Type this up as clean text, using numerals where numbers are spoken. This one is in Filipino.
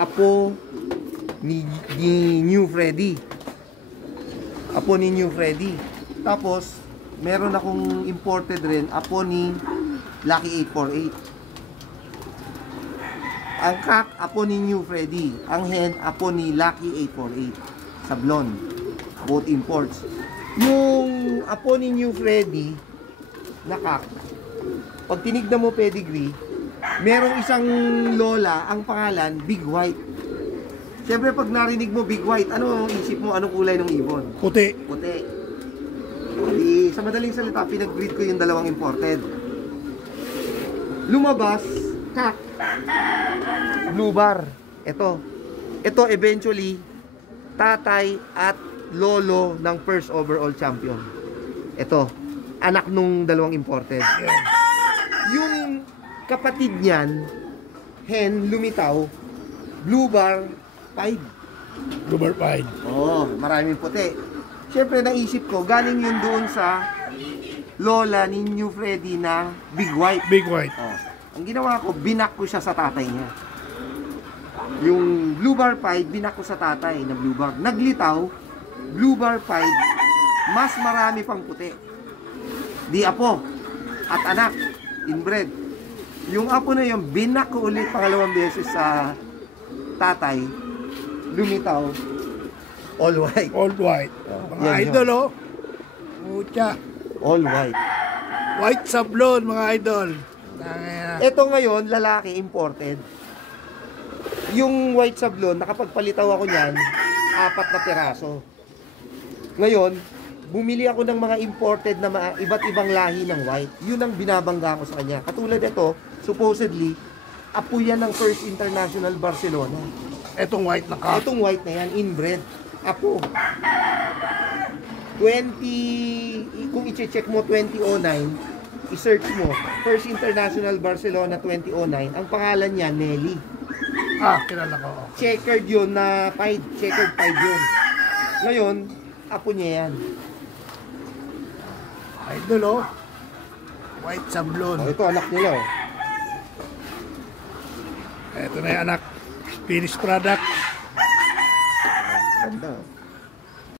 apo ni New Freddy. Apo ni New Freddy. Tapos, meron akong imported rin, apo ni Lucky 848. Ang cock, apo ni New Freddy. Ang hen, apo ni Lucky 848. Sablon. Both imports. Yung apo ni New Freddy na cock, pag tinignan mo pedigree, merong isang lola, ang pangalan, Big White. Siyempre pag narinig mo Big White, ano isip mo, anong kulay ng ibon? Puti. Puti. Di, sa madaling salita, pinag-breed ko yung dalawang imported. Lumabas, cock, blue bar. Ito eventually, tatay at lolo ng first overall champion. Ito, anak nung dalawang imported. Yung kapatid niyan, hen, lumitaw, blue bar, pied. Blue bar pied. Oo, maraming puti. Siyempre naisip ko, galing yun doon sa lola ni New Freddy na Big White. Big White. Oh. Ang ginawa ko, binak ko siya sa tatay niya. Yung blue bar pied, binak ko sa tatay na blue bar. Naglitaw, blue bar pied, mas marami pang puti. Di apo at anak, inbred. Yung apo na yung binak ko ulit pangalawang beses sa tatay, lumitaw, all white. All white. Mga Yan idol, yun. oh. Pucha. All white. White sablon, mga idol. Ito ngayon, lalaki, imported. Yung white sablon, nakapagpalitaw ako niyan, 4 na piraso. Ngayon, bumili ako ng mga imported na iba't ibang lahi ng white. Yun ang binabangga ko sa kanya. Katulad ito, supposedly, apo yan ng First International Barcelona. Etong white na ka. Itong white na yan, inbred. Apo. 20, kung i-check mo 2009, i-search mo, First International Barcelona 2009, ang pangalan niya, Nelly. Ah, kilala ko. Checkered yun na pied. Checkered pied yun. Ngayon, apo niya yan. Idol, oh. White sablon. Oh, ito, anak nila, oh. Ito na yung anak. Finished product. Ganda.